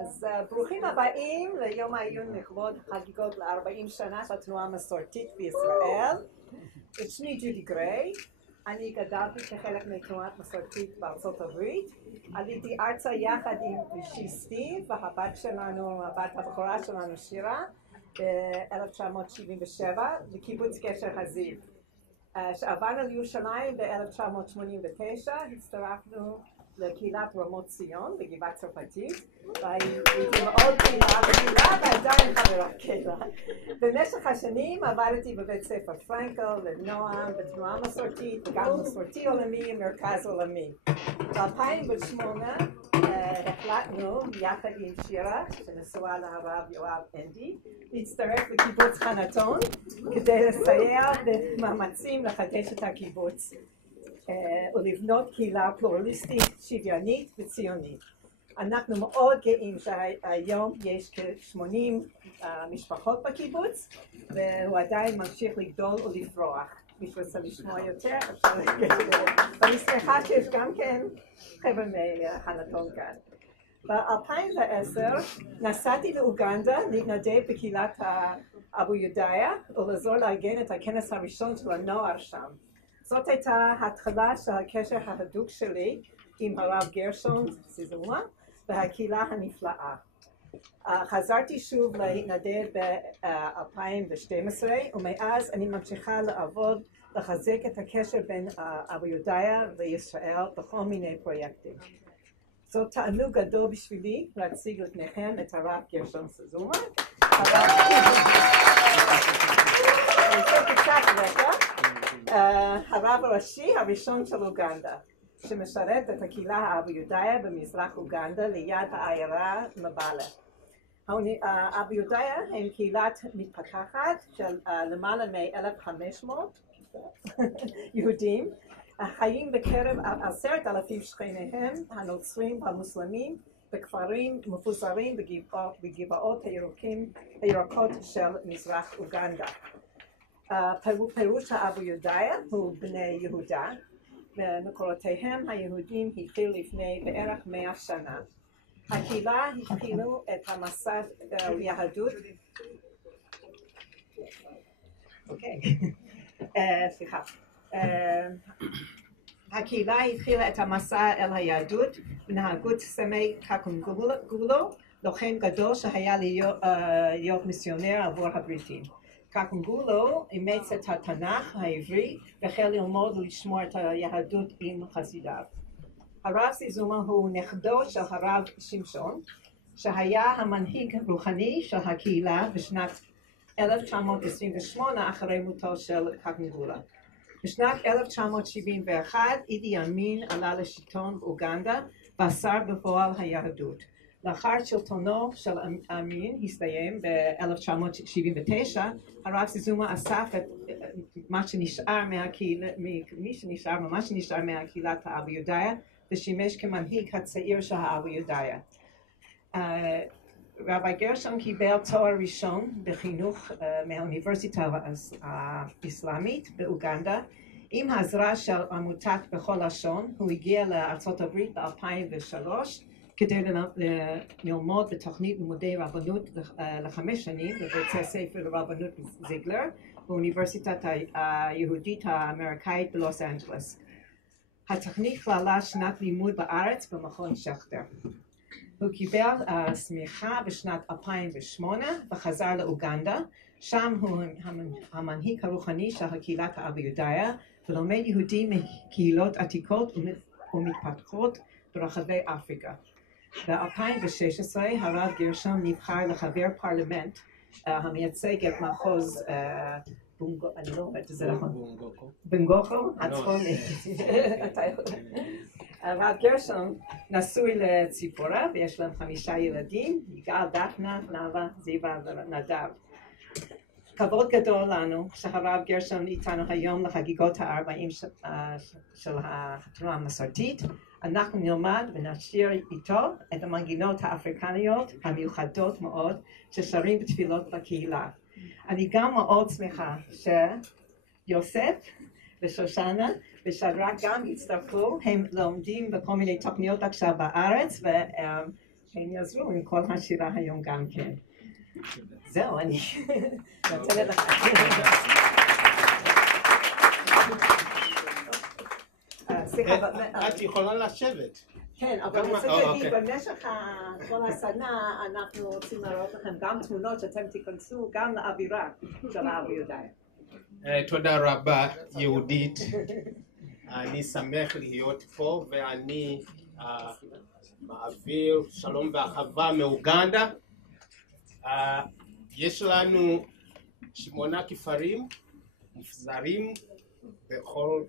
אז ברוכים הבאים ליום העיון לכבוד חגיגות ל-40 שנה של התנועה המסורתית בישראל. שמי ג'ודי גריי, אני גדלתי כחלק מתנועת מסורתית בארצות הברית. עליתי ארצה יחד עם אישי סטיב והבת שלנו, הבת הבכורה שלנו שירה, ב-1977 בקיבוץ גשר הזיו. כשעברנו לירושלים ב-1989 הצטרפנו לקהילת רמות ציון בגבעת צרפתית, והייתי מאוד פעילה בקהילה ועדיין חברת קהילה. במשך השנים עבדתי בבית ספר פרנקל, לנועם, בתנועה מסורתית וגם מסורתי עולמי, מרכז עולמי. ב-2008 החלטנו יחד עם שירה, שנשואה לרב יואב אנדי, להצטרף לקיבוץ חנתון כדי לסייע במאמצים לחדש את הקיבוץ ולבנות קהילה פלורליסטית, שוויונית וציונית. אנחנו מאוד גאים שהיום יש כ-80 משפחות בקיבוץ, והוא עדיין ממשיך לגדול ולפרוח. מי שרוצה לשמוע יותר, אפשר לגשת. ואני שמחה שיש גם כן חבר'ה מחנתון כאן. ב-2010 נסעתי לאוגנדה להתנדב בקהילת אבו יודעיה ולעזור לארגן את הכנס הראשון של הנוער שם. זאת הייתה התחלה של הקשר ההדוק שלי עם הרב גרשון סיזומה והקהילה הנפלאה. חזרתי שוב להתנדב ב-2012 ומאז אני ממשיכה לעבוד לחזק את הקשר בין אבו יודעיה וישראל בכל מיני פרויקטים. זאת תענוג גדול בשבילי להציג לפניכם את הרב גרשון סיזומה. הרב הראשי הראשון של אוגנדה, שמשרת את הקהילה האבו יודעיה במזרח אוגנדה ליד העיירה מבלה. אבו יודעיה הם קהילת מתפתחת של למעלה מ-1,500 יהודים, החיים בקרב 10,000 שכניהם הנוצרים והמוסלמים בכפרים מפוזרים בגבעות הירוקות של מזרח אוגנדה. פירוש האבו יודעיה הוא בני יהודה, ומקורותיהם היהודים התחילו לפני בערך 100 שנה. הקהילה התחילו את המסע ליהדות, הקהילה התחילה את המסע אל היהדות בנהגות סמי קקונגולו, לוחם גדול שהיה להיות מיסיונר עבור הבריטים. קקונגולו אימץ את התנ"ך העברי והחל ללמוד ולשמור את היהדות עם חסידיו. הרב סיזומה הוא נכדו של הרב שמשון, שהיה המנהיג הרוחני של הקהילה בשנת 1928 אחרי מותו של קקונגולה. בשנת 1971 אידי אמין עלה לשלטון באוגנדה ואסר בפועל היהדות. לאחר שלטונו של אמין הסתיים ב-1979, הרב סיזומה אסף את מה שנשאר מהקהילת האבו יודעיה ושימש כמנהיג הצעיר של האבו יודעיה. רבי גרשון קיבל תואר ראשון בחינוך מהאוניברסיטה האסלאמית באוגנדה. עם העזרה של עמותת בכל לשון הוא הגיע לארצות הברית ב-2003 כדי ללמוד בתוכנית לימודי רבנות ל5 שנים בבית הספר לרבנות זיגלר באוניברסיטת היהודית האמריקאית בלוס אנג'לס. התוכנית כללה שנת לימוד בארץ במכון שכטר. הוא קיבל סמיכה בשנת 2008 וחזר לאוגנדה, שם הוא המנהיג הרוחני של קהילת האבו יודעיה ולומד יהודים מקהילות עתיקות ומתפתחות ברחבי אפריקה. ב-2016 הרב גרשון נבחר לחבר פרלמנט המייצג את מחוז בנגוקו הצפוני. הרב גרשון נשוי לציפורה ויש להם 5 ילדים, יגאל, דפנה, נאווה, זיווה ונדב. כבוד גדול לנו שהרב גרשון איתנו היום לחגיגות ה-40 של התנועה המסורתית. אנחנו נלמד ונשיר איתו את המנגינות האפריקניות המיוחדות מאוד ששרים בתפילות בקהילה. אני גם מאוד שמחה שיוסף ושושנה ושדרק גם הצטרפו, הם לומדים בכל מיני תוכניות עכשיו בארץ שהם יעזרו עם כל השירה היום גם כן. זהו, אני נותנת לך. את יכולה לשבת. כן, אבל אני רוצה להגיד, במשך כל הסדנה אנחנו רוצים להראות לכם גם תמונות שאתם תיכנסו גם לאווירה של הרב יהודיה. תודה רבה יהודית. אני שמח להיות פה ואני מעביר שלום ואהבה מאוגנדה. יש לנו 8 כפרים מפוזרים בכל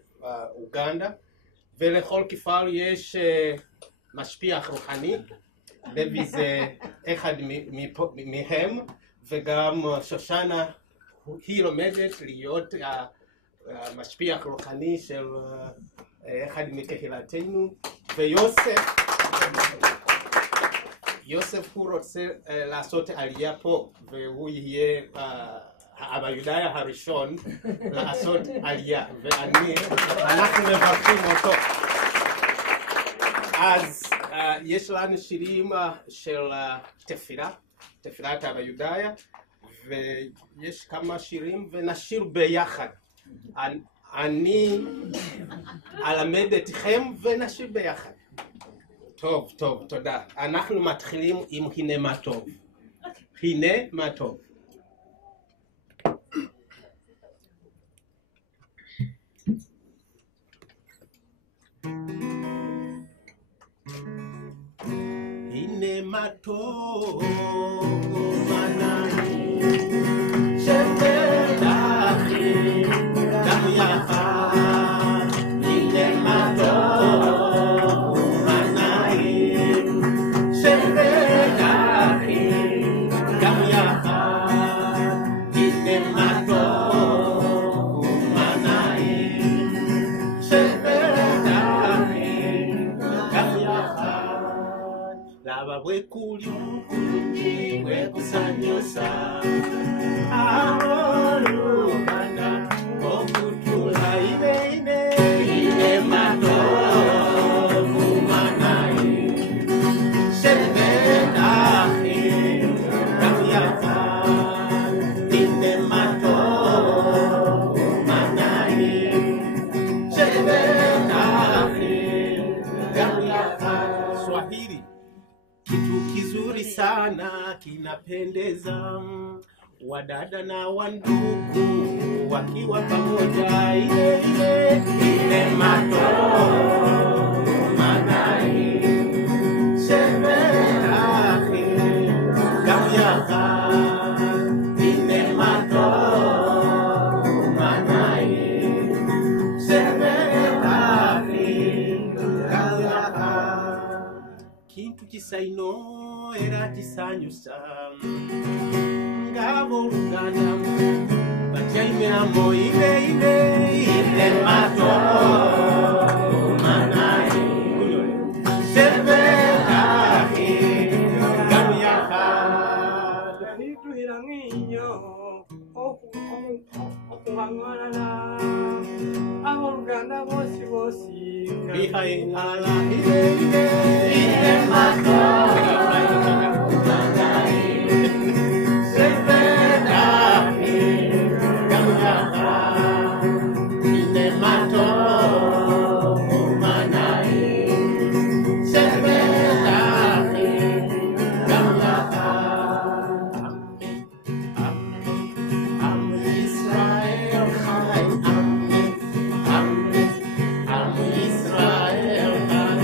אוגנדה, ולכל כפר יש משפיע רוחני. לוי זה אחד מהם, וגם שושנה היא לומדת להיות המשפיע רוחני של אחד מקהילתנו, ויוסף הוא רוצה לעשות עלייה פה, והוא יהיה הרב יהודיה הראשון לעשות עלייה, ואנחנו מברכים אותו. אז יש לנו שירים של תפילת הרב יהודיה, ויש כמה שירים ונשיר ביחד. אני אלמד אתכם ונשיר ביחד. טוב, תודה. אנחנו מתחילים עם הנה מה טוב. הנה מה טוב. הנה מה טוב, מה נעים, שתלכי גם יחד. הנה מה טוב, מה נעים, שתלכי גם יחד. הנה מה טוב, מה נעים, שתלכי גם יחד. Lava we kusanyosa amorumana okutula ine mato kumanai shebedahi kamyaka ine mato kumanai shebedahi kamyaka. Swahili kitu kizuri sana kinapendeza, wadada na wandugu wakiwa pamoja. Ile mato manai shebedahi kamyaka. Ile mato manai shebedahi kamyaka. Kintu kisaino era kisanyusa ngabo lugana bajaime amo ile mato manai shebedahi kamyaka. Itu hilanginyo okuwangala aboluganda bosi Bihai ala ile mato manai shebedahi kamyaka. Ile mato manai shebedahi kamyaka. Am Israel Chai, Am Israel Chai.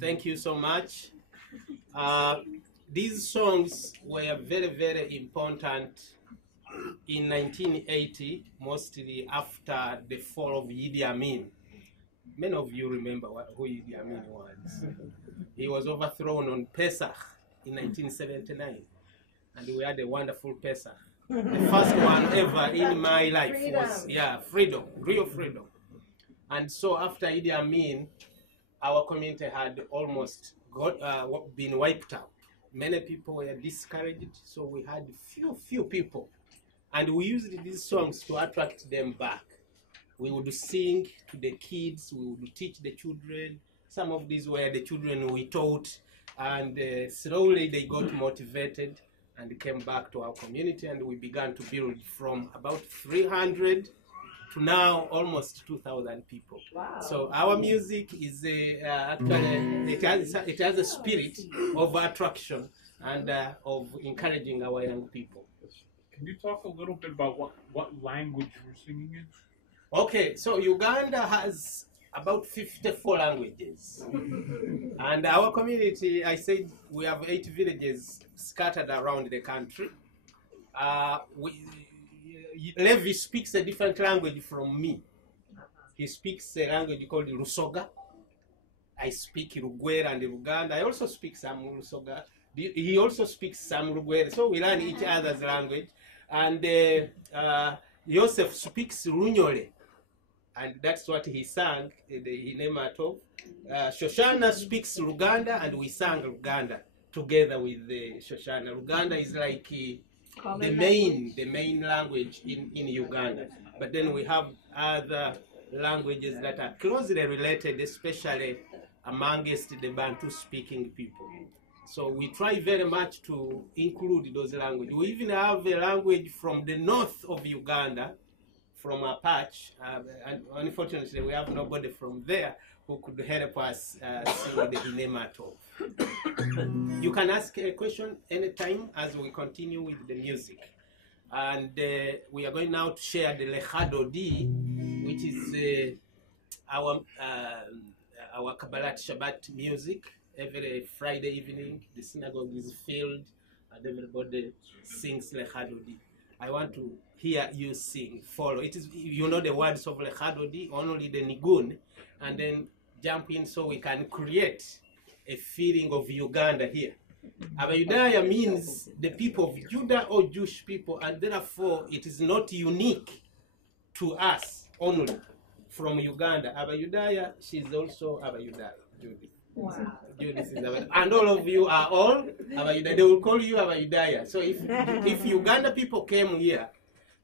Thank you so much. These songs were very, very important in 1980, mostly after the fall of Idi Amin. Many of you remember who Idi Amin was. He was overthrown on Pesach in 1979, and we had a wonderful Pesach. The first one ever in my life was, freedom, real freedom. And so after Idi Amin, our community had almost been wiped out. Many people were discouraged, so we had few people. And we used these songs to attract them back. We would sing to the kids, we would teach the children. Some of these were the children we taught, and slowly they got motivated and came back to our community, and we began to build from about 300 to now almost 2,000 people. Wow. So our music is actually, it has a spirit of attraction and of encouraging our young people. Can you talk a little bit about what language you're singing in? Okay, so Uganda has about 54 languages. And our community, I said we have 8 villages scattered around the country. Levi speaks a different language from me. He speaks a language called Rusoga. I speak Rugwera and Luganda. I also speak some Rusoga. He also speaks some Rugwera. So we learn each other's language. And Joseph speaks Runyole. And that's what he sang in the Hinematov. Shoshana speaks Luganda, and we sang Luganda together with Shoshana. Luganda is like the main language in Uganda. But then we have other languages that are closely related, especially amongst the Bantu-speaking people. So we try very much to include those languages. We even have a language from the north of Uganda, from Apache, and unfortunately we have nobody from there who could help us sing the Hinematov. You can ask a question anytime as we continue with the music. And we are going now to share the Lechadodi, which is our Kabbalat Shabbat music. Every Friday evening, the synagogue is filled and everybody sings Lechadodi. I want to hear you sing, follow. It is, you know the words of Lechadodi, only the Nigun, and then jump in so we can create a feeling of Uganda here. Abayudaya means the people of Judah or Jewish people, and therefore it is not unique to us only from Uganda. Abayudaya, she's also Abayudaya, Judy. Wow. Judy is Abayudaya. And all of you are all Abayudaya. They will call you Abayudaya. So if Uganda people came here,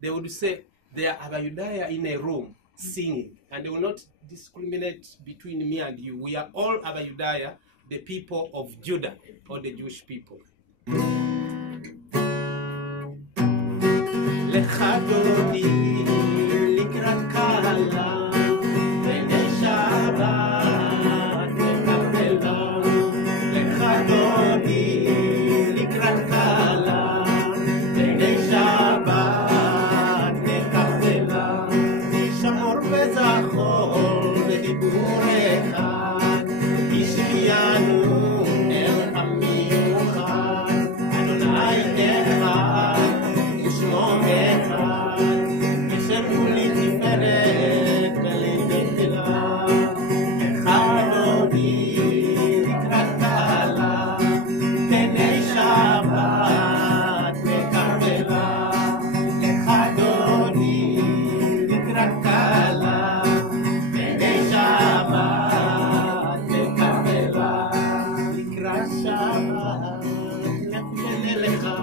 they would say they are Abayudaya in a room singing, and they will not discriminate between me and you. We are all Abayudaya, the people of Judah, or the Jewish people. Lechadodi likrat kala bene Shabbat mekapela. Lechadodi likrat kala bene Shabbat mekapela. Shamor bezachor bedibur echad Ishviyanu el hamiuchad Adonai echad Ushmo echad Yeshem kuli tiferet beli betila Echadodi likrat kala Bnei Shabbat mekapela Echadodi likrat kala Bnei Shabbat mekapela Likrat Shabbat nefene lecha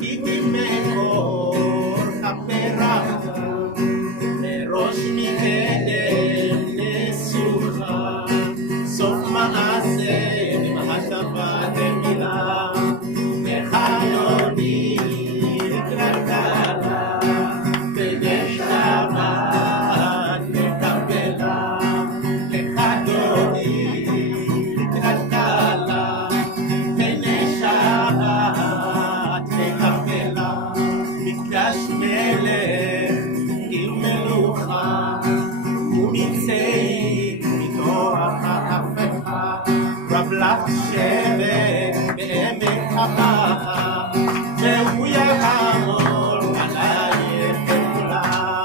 Ki ממקור הברכה מראש מקדם נסוכה סוף מעשה ממחשבה תמילה וחלוני לקראת קלה בני שבת מקפלה וחלוני לקראת קלה בני שבת מקפלה מקדש מלך עם מלוכה ומצי מתוך ההפכה רב לך שבט בעמק הבכה והוא יעמוד עלייך כולה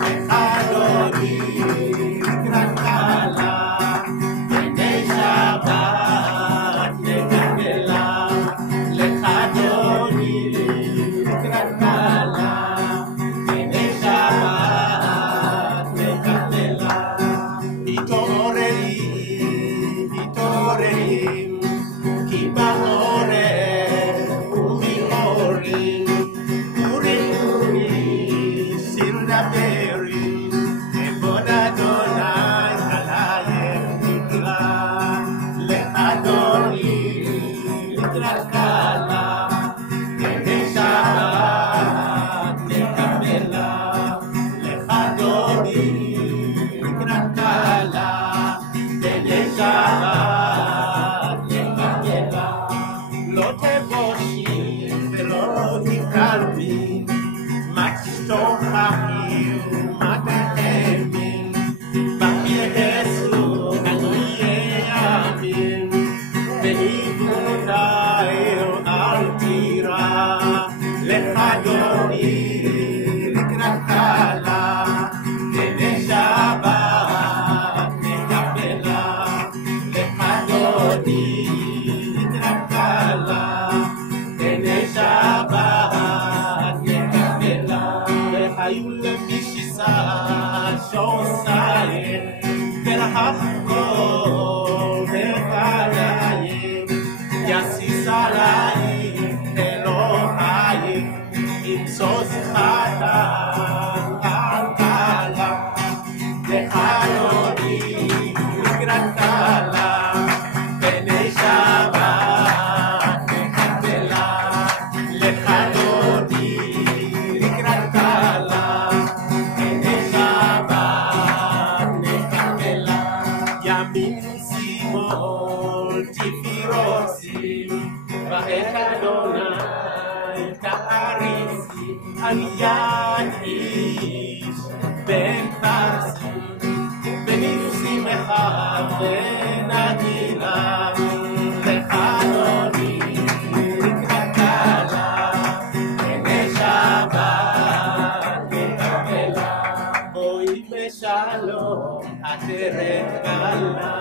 וחלוני לקראת Lehako Nefalaye Yasisalai Elohai Imsos Hata Ankala Lehanoni Migratala Beneshaba Nekatela Lehanoni Migratala Beneshaba Nekatela Yamin Simol Tifirosi Vahetadona Taharisi Aniyanish Ben Tarsi Benisi Mecha Benagila Lechanoni Nikatala Beneshaba Nekatela Oi Beshalom Ateregala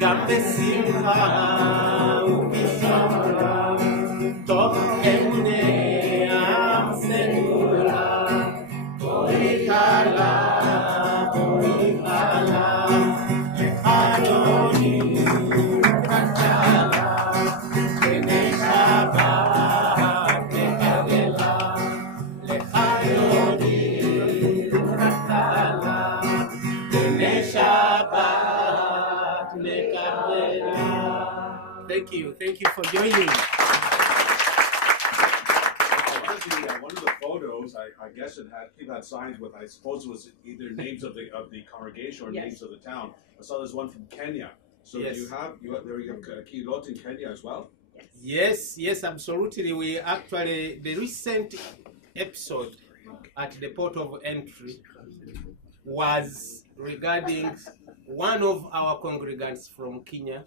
Gam Besimcha Ubisora Tov Emune Am Senura Boikala Boikala Lechanoni Nikatala Beneshaba Nekatela Lechanoni Nikatala Beneshaba Nekatela. Thank you for joining. One of the photos, I guess it had people had signs with, I suppose it was either names of the congregation or Yes. names of the town. I saw there's one from Kenya. So Yes. do you have Kilot in Kenya as well? Yes, absolutely. We actually, the recent episode at the port of entry was regarding one of our congregants from Kenya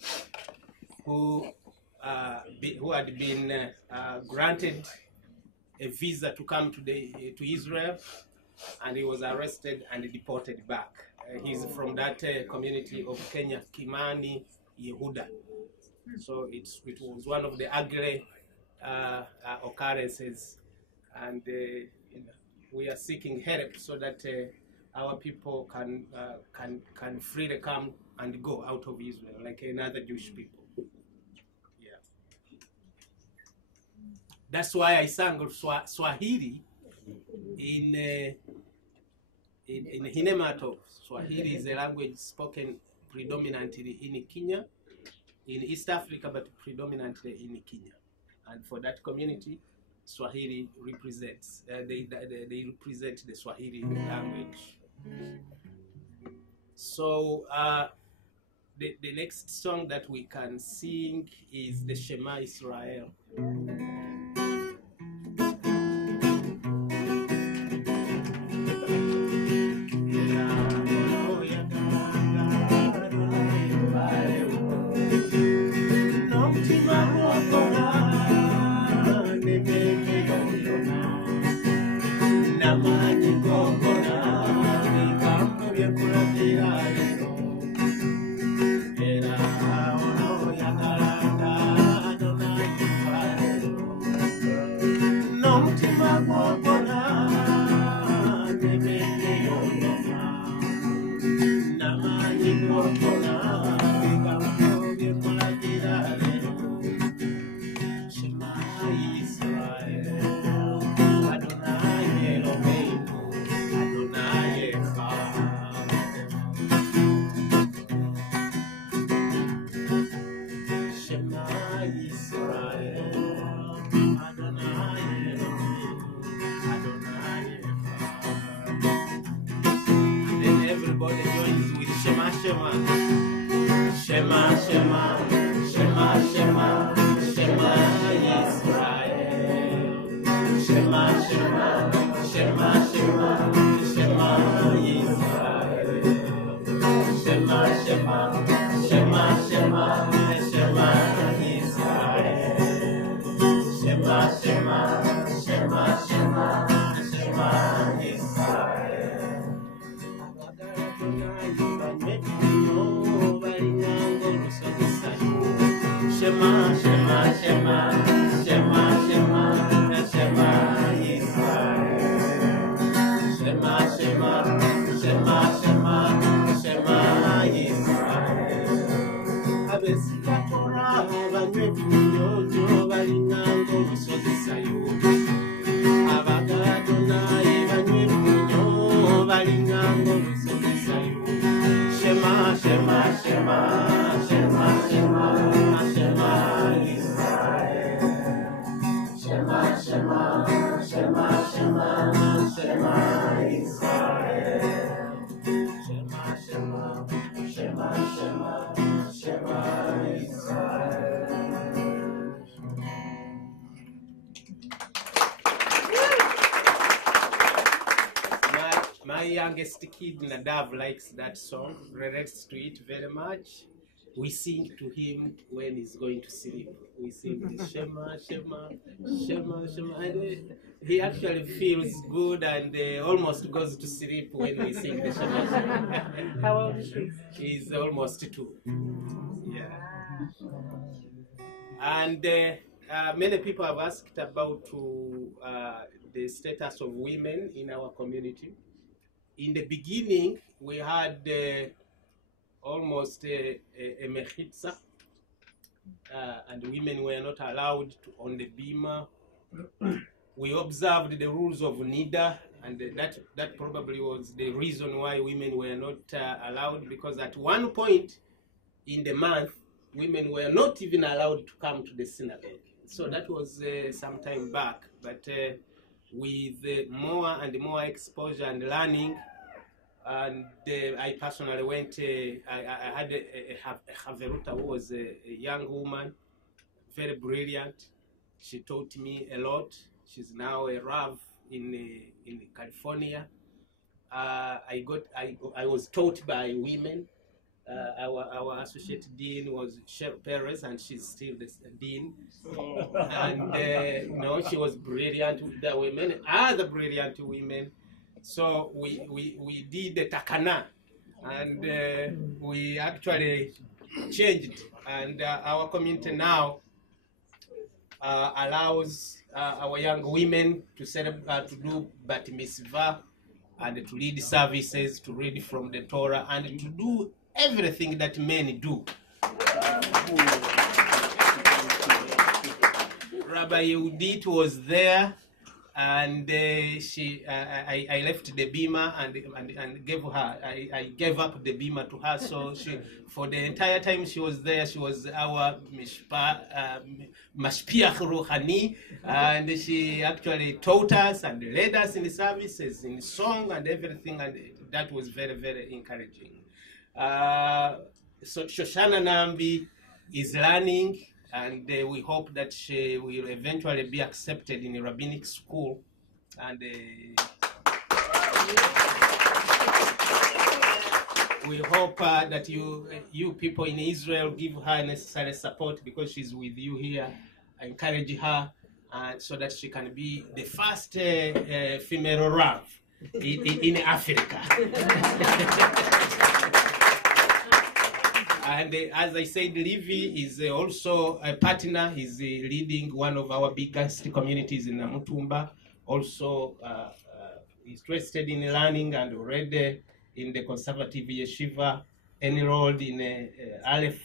who had been granted a visa to come to Israel, and he was arrested and deported back. He's from that community of Kenya, Kimani Yehuda. So it was one of the ugly occurrences, and we are seeking help so that our people can freely come and go out of Israel like another Jewish people. Yeah. That's why I sang Swahili in Hinemato. Swahili is a language spoken predominantly in Kenya, in East Africa, but predominantly in Kenya. And for that community, Swahili represents, they represent the Swahili language. So the next song that we can sing is the Shema Israel. Shema, Shema, Shema, Shema, Shema, Shema, Yisrael. Shema, Shema, Shema, Shema, Shema, Yisrael. Shema, Shema, Shema, Shema, Shema, Yisrael. Shema, Shema, Shema, Shema, Shema, Yisrael. Shema, Shema, Shema, Shema, Shema, Shema, Yisrael. Shema, Shema, Shema, Shema, Shema, Yisrael. besigatora banywe kunyonjo balingango lusozi Sayuni abagadonayi banywe kunyo balingango lusozi Sayuni Shema Shema Shema Shema Shema Shema Israel Shema Shema Shema Shema Shema Israel Shema Shema Shema Shema Shema Israel. My youngest kid Nadav likes that song, relates to it very much. We sing to him when he's going to sleep. We sing the Shema, Shema, Shema, Shema. And he actually feels good and almost goes to sleep when we sing the Shema, Shema. How old is he? He's almost 2. Yeah. And many people have asked about the status of women in our community. In the beginning, we had almost a mechitza, and women were not allowed on the bima. We observed the rules of NIDA, and that probably was the reason why women were not allowed, because at one point in the month, women were not even allowed to come to the synagogue. So that was some time back, but with more and more exposure and learning, and I personally went, I had a Haveruta who was a young woman, very brilliant. She taught me a lot. She's now a Rav in California. I was taught by women. Our associate dean was Cheryl Perez, and she's still the dean. And she was brilliant with the women, other brilliant women. So we did the takana, and we actually changed, and our community now allows our young women to to do bat mitzvah and to lead services, to read from the Torah, and to do everything that men do. Rabbi Yehudit was there, and I left the bima and gave her. I gave up the bima to her. So for the entire time she was there, she was our mashpiach ruhani, and she actually taught us and led us in the services, in song and everything, and that was very, very encouraging. So Shoshana Nambi is learning, and we hope that she will eventually be accepted in a rabbinic school, and we hope that you people in Israel give her necessary support, because she's with you here. Encourage her, so that she can be the first female Rav in Africa. And as I said, Livy is also a partner. He's leading one of our biggest communities in Namutumba. Also, he's interested in learning and already in the conservative yeshiva, enrolled in a Aleph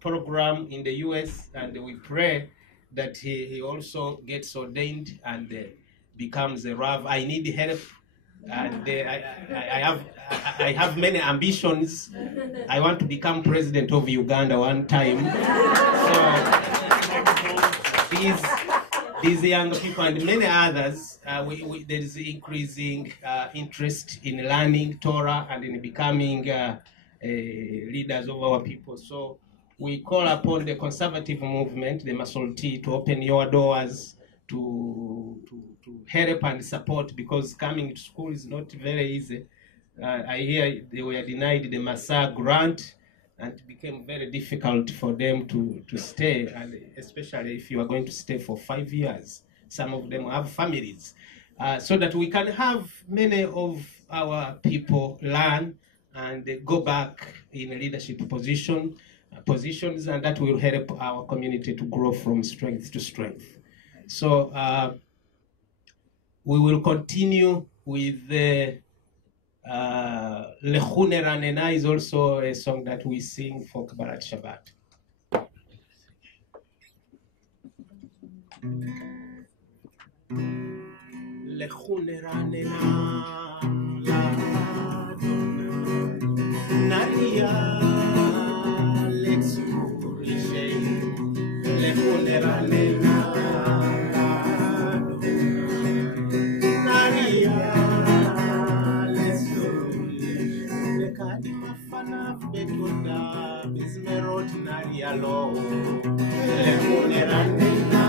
program in the US. And we pray that he also gets ordained and becomes a Rav. I need help. And I have many ambitions. I want to become president of Uganda one time. So these young people and many others, there is increasing interest in learning Torah and in becoming leaders of our people. So we call upon the conservative movement, the Masorti, to open your doors to help and support, because coming to school is not very easy. I hear they were denied the Massa grant, and it became very difficult for them to stay, and especially if you are going to stay for 5 years. Some of them have families. So that we can have many of our people learn and go back in a leadership positions, and that will help our community to grow from strength to strength. So we will continue with the Lechune Ranena is also a song that we sing for Kabbalat Shabbat. Lechuneranena ladona Naria lexurishe Lechuneranena ladona Naria lexurishe Lekadi mafana betoda Bismerot Naria lo Lechuneranena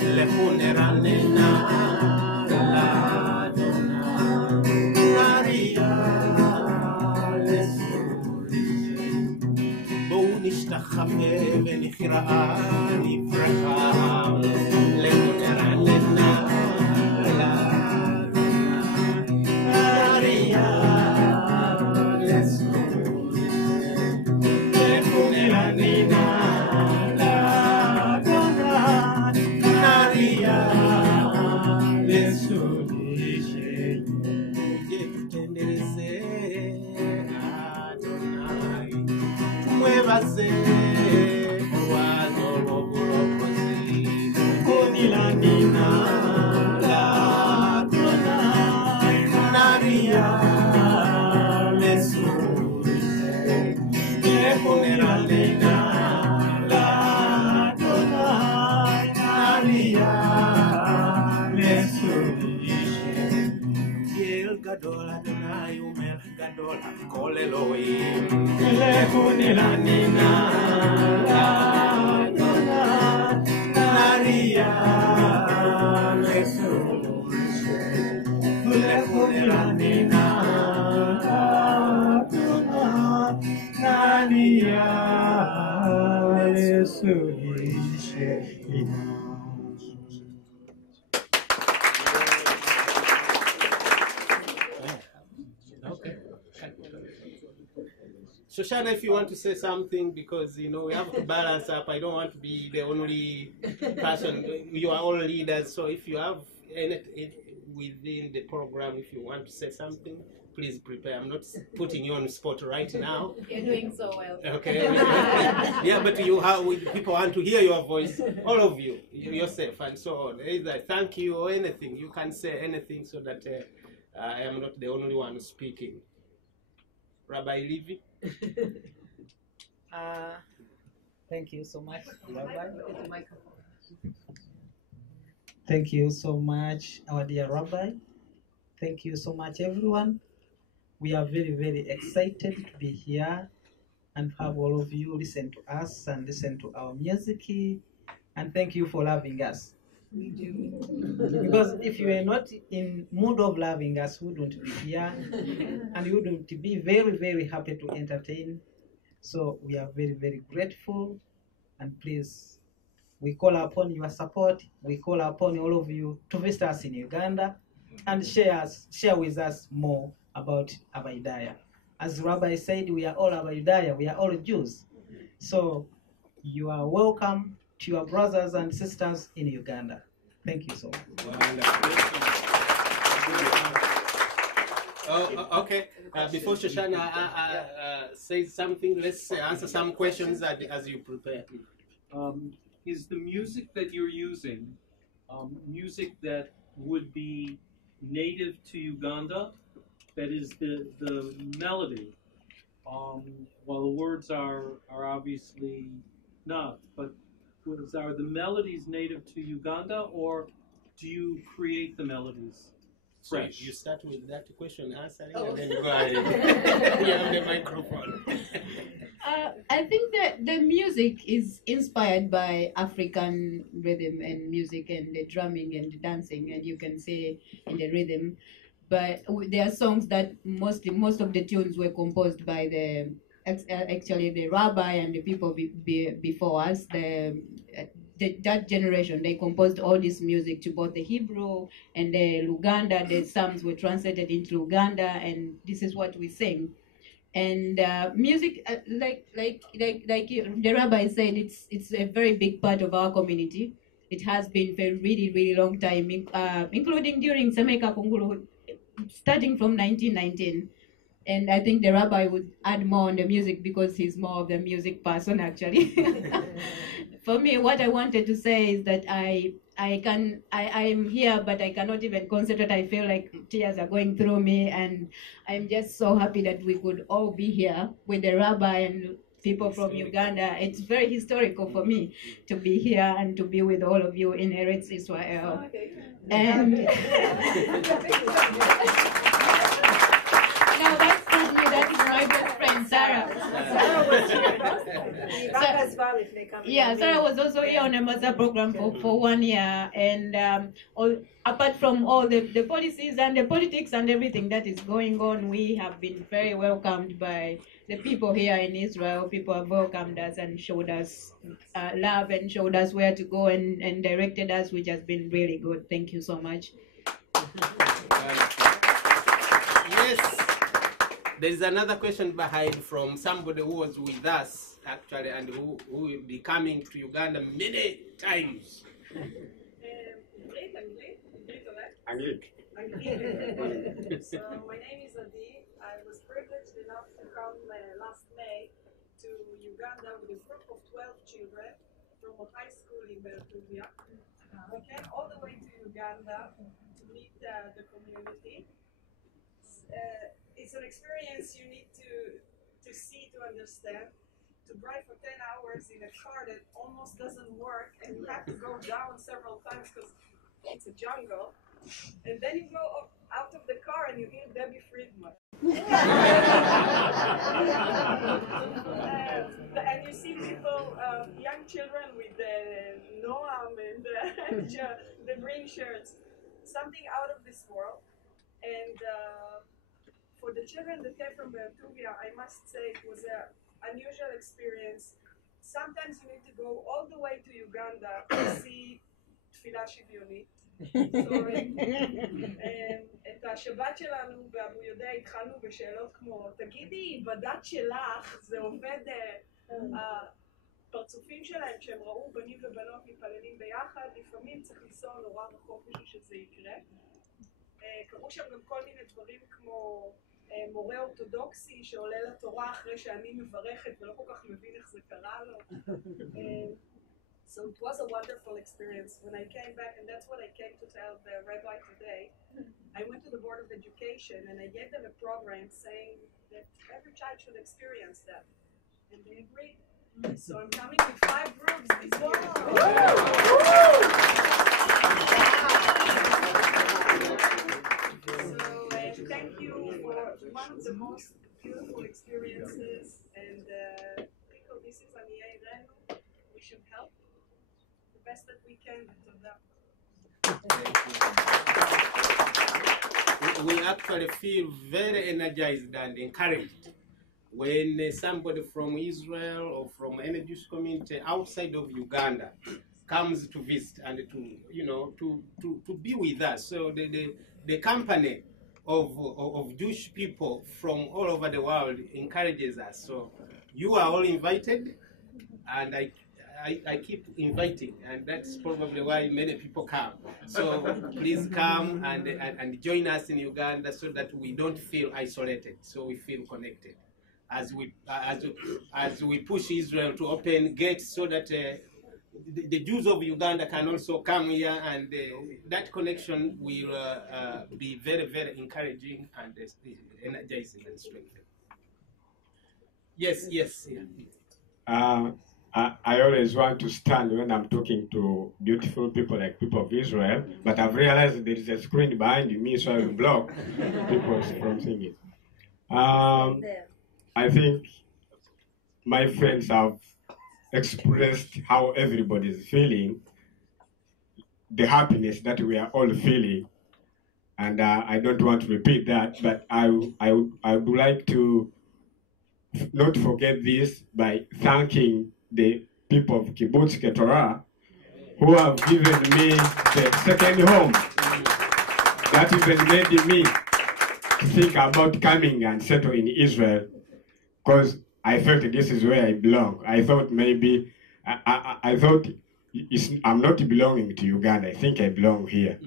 le funeranena la donna Maria le bonishtakhame venikhraa nifraha le funeranena la donna Maria le funeranena Gadol Adonai Umelch Gadol Kol Elohim Lechuneranena Adonai Naria Lechuneranena Adonai Naria Shoshana, if you want to say something, because we have to balance up. I don't want to be the only person. You are all leaders, so if you have anything within the program, if you want to say something, please prepare. I'm not putting you on the spot right now. You're doing so well. Okay. Yeah, but people want to hear your voice, all of you, yourself, and so on. Either thank you or anything. You can say anything so that I am not the only one speaking. Rabbi Levi. Thank you so much, Rabbi. Thank you so much, our dear Rabbi. Thank you so much, everyone. We are very, very excited to be here and have all of you listen to us and listen to our music. And thank you for loving us. We do. Because if you were not in mood of loving us, we wouldn't be here, and we wouldn't be very, very happy to entertain. So we are very, very grateful, and please, we call upon your support. We call upon all of you to visit us in Uganda and share with us more about Abayudaya. As Rabbi said, we are all Abayudaya. We are all Jews. So you are welcome to your brothers and sisters in Uganda. Thank you so much. Okay. Before Shoshana says something, let's answer some questions as you prepare. Is the music that you're using music that would be native to Uganda? That is the melody. While the words are obviously not, but are the melodies native to Uganda, or do you create the melodies fresh? So you start with that question answering, Oh. and then go ahead. We have the microphone. I think that the music is inspired by African rhythm and music and the drumming and the dancing, and you can say in the rhythm. But there are songs that most of the tunes were composed by actually the rabbi and the people before us. That generation, they composed all this music to both the Hebrew and the Luganda. The psalms were translated into Luganda, and this is what we sing. And music, like the rabbi said, it's a very big part of our community. It has been for a really, really long time, including during Semeka Kungulu, starting from 1919. And I think the rabbi would add more on the music because he's more of the music person, actually. For me, what I wanted to say is that I'm here, but I cannot even concentrate. I feel like tears are going through me, and I'm just so happy that we could all be here with the rabbi and people from Uganda. It's very historical for me to be here and to be with all of you in Eretz Israel. And no, that's not me. That is my best friend, Sarah. Yeah, Sarah was also here on a master program for 1 year, and apart from all the policies and the politics and everything that is going on, we have been very welcomed by the people here in Israel. People have welcomed us and showed us love and showed us where to go and directed us, which has been really good. Thank you so much. Yes. There is another question behind from somebody who was with us, actually, and who will be coming to Uganda many times. So my name is Adi. I was privileged enough to come last May to Uganda with a group of 12 children from a high school in Beretuvia. We came all the way to Uganda to meet the community. It's an experience you need to see to understand. To drive for 10 hours in a car that almost doesn't work, and you have to go down several times because it's a jungle. And then you go out of the car and you hear Debbie Friedman. And you see people, young children with Noam and the green shirts. Something out of this world. And for the children that came from Beretuvia, I must say it was an unusual experience. Sometimes you need to go all the way to Uganda to see תפילה שוויונית. את השבת שלנו באבו יהודה התחלנו בשאלות כמו, תגידי, בדת שלך זה עובד, הפרצופים שלהם שהם ראו בנים ובנות מתפללים ביחד, לפעמים צריך לנסוע נורא רחוק בשביל שזה יקרה. קראו שם גם כל מיני דברים כמו מורה אורתודוקסי שעולה לתורה אחרי שאני מברכת ולא כל כך מבין איך זה קרה לו. So it was a wonderful experience when I came back, and that's what I came to tell the rabbi today. I went to the Board of Education and I gave them a program saying that every child should experience that. And they agreed. So I'm coming with 5 groups this year. So thank you for one of the most beautiful experiences, and this is Aniei Renu. We should help the best that we can. We actually feel very energized and encouraged when somebody from Israel or from any Jewish community outside of Uganda comes to visit and to be with us. So the company of Jewish people from all over the world encourages us. So you are all invited, and I keep inviting, and that's probably why many people come. So please come and join us in Uganda so that we don't feel isolated, so we feel connected. As we push Israel to open gates so that the Jews of Uganda can also come here, and that connection will be very, very encouraging and energizing and strengthening. Yes. I always want to stand when I'm talking to beautiful people like people of Israel, but I've realized there is a screen behind me, so I will block people from seeing it. I think my friends have expressed how everybody is feeling, the happiness that we are all feeling, and I don't want to repeat that, but I would like to not forget this by thanking the people of Kibbutz Ketorah who have given me the second home. That even made me to think about coming and settle in Israel, because I felt this is where I belong. I thought maybe, I thought I'm not belonging to Uganda. I think I belong here.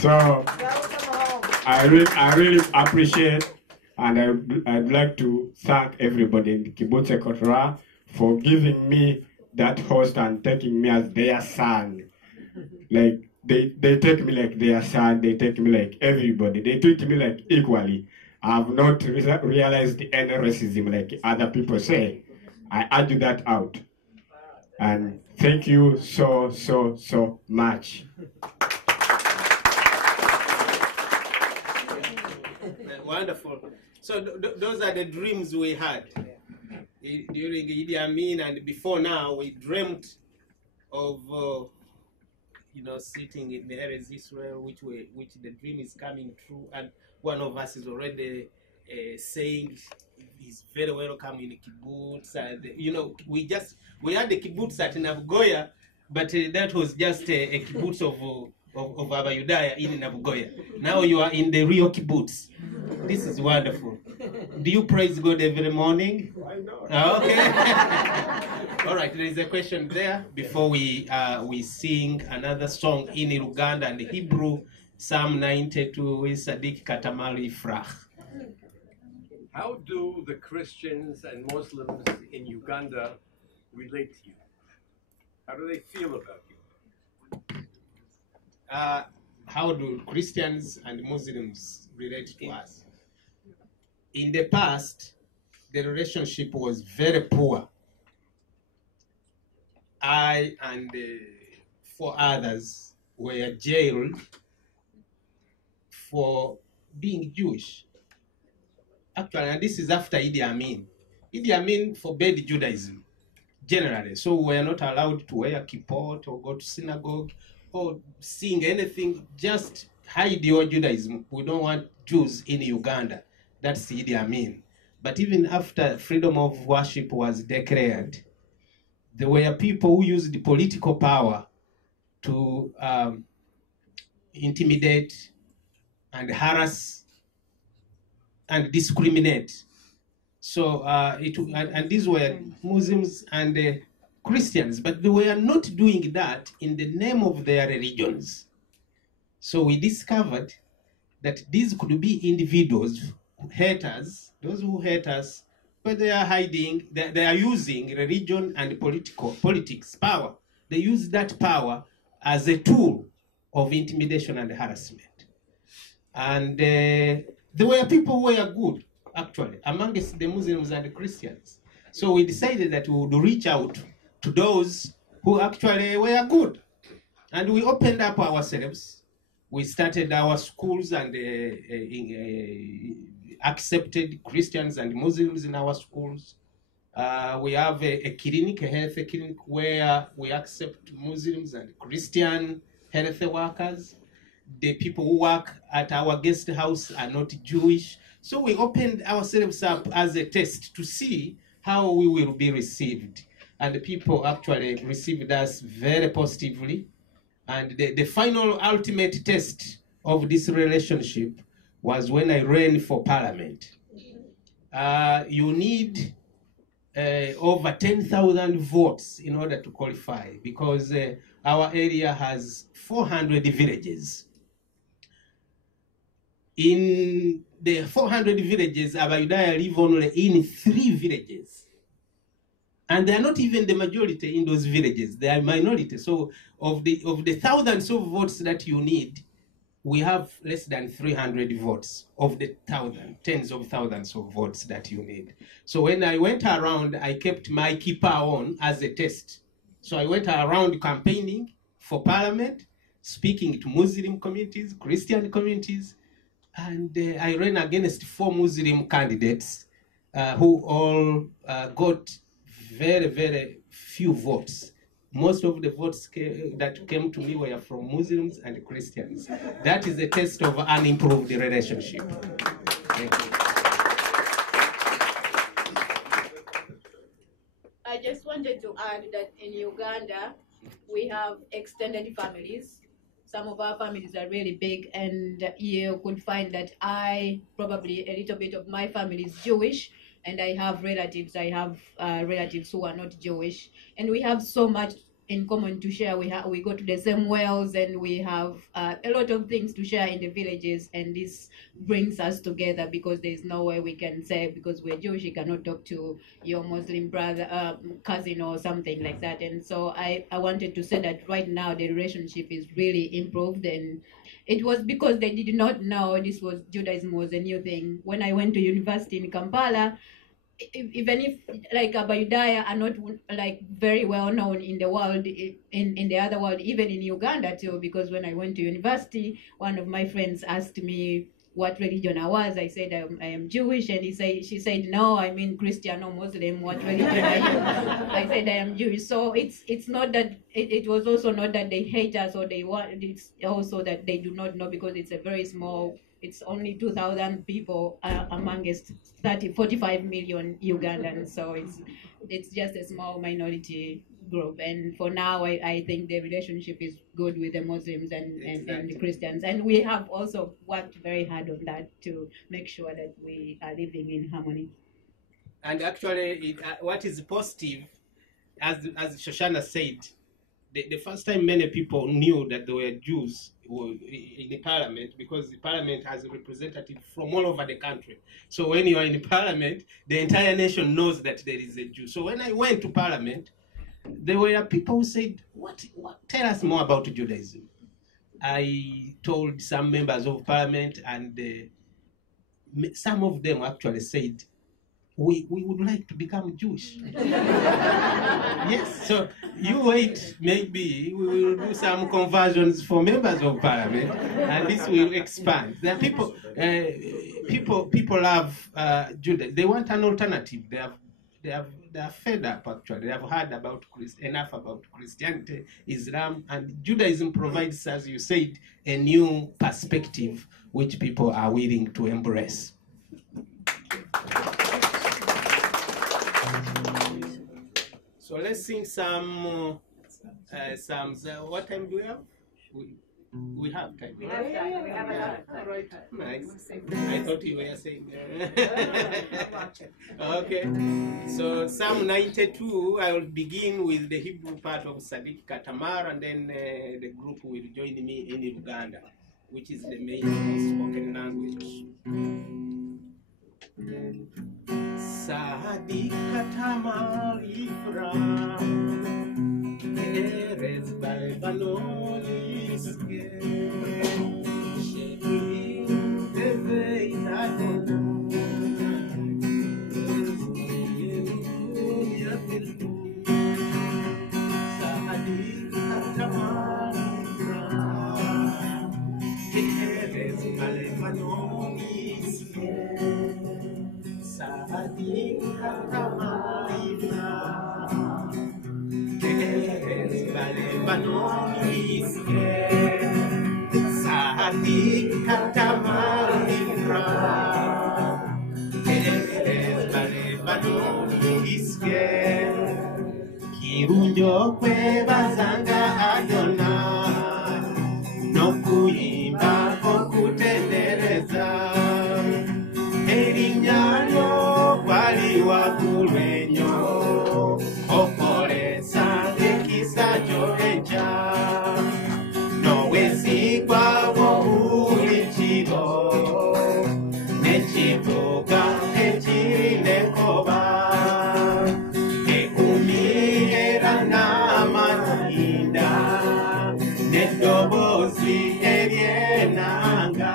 So I really appreciate And I'd like to thank everybody in Kibbutz Ekotra for giving me that host and taking me as their son. Like, they take me like their son, they take me like everybody. They treat me like equally. I have not realized any racism like other people say. I argue that out. And thank you so, so, so much. Wonderful. So those are the dreams we had during Idi Amin, and before now we dreamt of sitting in the Eretz Israel, which the dream is coming true, and one of us is already saying he's very welcome in the kibbutz. And we had the kibbutz at Navugoya, but that was just a kibbutz of Abba Yudaya in Navugoya. Now you are in the real kibbutz. This is wonderful. Do you praise God every morning? Why not? Okay. All right, there is a question there before we sing another song in Luganda and Hebrew, Psalm 92 with Sadiq Katamari Frach. How do the Christians and Muslims in Uganda relate to you? How do they feel about you? How do Christians and Muslims relate to us? In the past, the relationship was very poor. I and 4 others were jailed for being Jewish. Actually, and this is after Idi Amin. Idi Amin forbade Judaism generally, so we were not allowed to wear kippot or go to synagogue or sing anything. Just hide your Judaism. We don't want Jews in Uganda. That's Idi Amin. But even after freedom of worship was declared, there were people who used the political power to intimidate and harass and discriminate. So and these were Muslims and Christians, but they were not doing that in the name of their religions. So we discovered that these could be individuals, haters, those who hate us, but they are hiding, they are using religion and politics, power. They use that power as a tool of intimidation and harassment. And there were people who were good, actually, amongst the Muslims and the Christians. So we decided that we would reach out to those who actually were good. And we opened up ourselves. We started our schools and accepted Christians and Muslims in our schools. We have a clinic, a health clinic, where we accept Muslims and Christian health workers. The people who work at our guest house are not Jewish. So we opened ourselves up as a test to see how we will be received. And the people actually received us very positively. And the final ultimate test of this relationship was when I ran for parliament. You need over 10,000 votes in order to qualify, because our area has 400 villages. In the 400 villages, Abba Yudaya live only in 3 villages. And they are not even the majority in those villages, they are minority. So of the thousands of votes that you need, we have less than 300 votes of the tens of thousands of votes that you need. So when I went around, I kept my kippah on as a test. So I went around campaigning for parliament, speaking to Muslim communities, Christian communities, and I ran against 4 Muslim candidates who all got very, very few votes. Most of the votes that came to me were from Muslims and Christians. That is a test of an improved relationship. Thank you. I just wanted to add that in Uganda, we have extended families. Some of our families are really big, and you could find that probably a little bit of my family is Jewish, and I have relatives who are not Jewish, and we have so much in common to share. We go to the same wells, and we have a lot of things to share in the villages, and this brings us together, because there is no way we can say because we're Jewish you cannot talk to your Muslim brother, cousin or something like that. And so I wanted to say that right now the relationship is really improved, and it was because they did not know Judaism was a new thing. When I went to university in Kampala, even if like Abba Yudaya are not like very well known in the world, in the other world, even in Uganda too, because when I went to university, one of my friends asked me what religion I was. I said I am Jewish, and she said no, I mean Christian or Muslim. What religion are you? I said I am Jewish. So it's not that it was also not that they hate us or they want. It's also that they do not know, because it's a very small. It's only 2,000 people amongst 45 million Ugandans. So it's just a small minority group. And for now, I think the relationship is good with the Muslims and the Christians. And we have also worked very hard on that to make sure that we are living in harmony. And actually, what is positive, as Shoshana said, the first time many people knew that they were Jews in the parliament, because the parliament has a representative from all over the country. So when you are in the parliament, the entire nation knows that there is a Jew. So when I went to parliament, there were people who said, what tell us more about Judaism. I told some members of parliament, and some of them actually said, we would like to become Jewish. Yes, so you wait, maybe we will do some conversions for members of parliament, and this will expand. There are people love Judaism. They want an alternative. They are fed up, actually. They have heard about enough about Christianity, Islam, and Judaism provides, as you said, a new perspective which people are willing to embrace. So let's sing some. What time do we have? We have time. We have time. We have a lot of time. All right. Nice. I thought you were saying. Okay. So Psalm 92. I will begin with the Hebrew part of Sadiq Katamar, and then the group will join me in Uganda, which is the main spoken language. Sadiq Katamar Ifram, Erez Balbanon Iske, Shekin Devei Adonai, Sadiq Katamar Ifram, Erez Balbanon Iske, Sadiq Katamar Ifram, Erez Balbanon Iske, Sadiq Katamar Ifram, Erez Balbanon Iske, Kirunjo kwe bazanga Adonai, no kuimba kokutendereza, Erinyano kwali wakulwenyo, okole sange kisajo eja, nowezi kwabo ulichido, nechivuga echinekoba, ekumiera na maninda, nedobozi erienanga,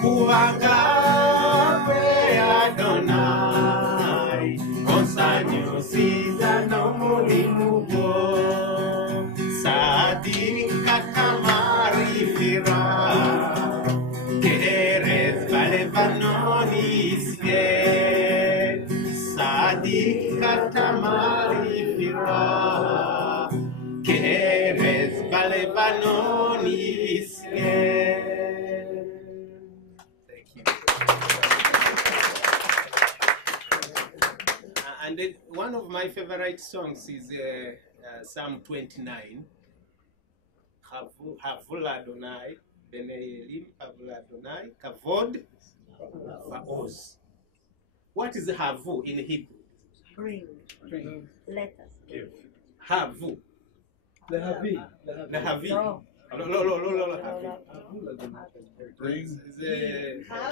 kuwanga Adonai, Onsanyo Siza no Mulimugo, Sadiq Katamar Ifram, Erez Balbanon Iske, Sadiq Katamar Ifram, Erez Balbanon Iske. And then one of my favorite songs is Psalm 29. Havul Adonai, Bnei Elim, Havul Adonai, Kavod, Va'oz. What is Havu in Hebrew? Bring. Let us. Give. Havu. Lehavi. Lehavi. No. Lo.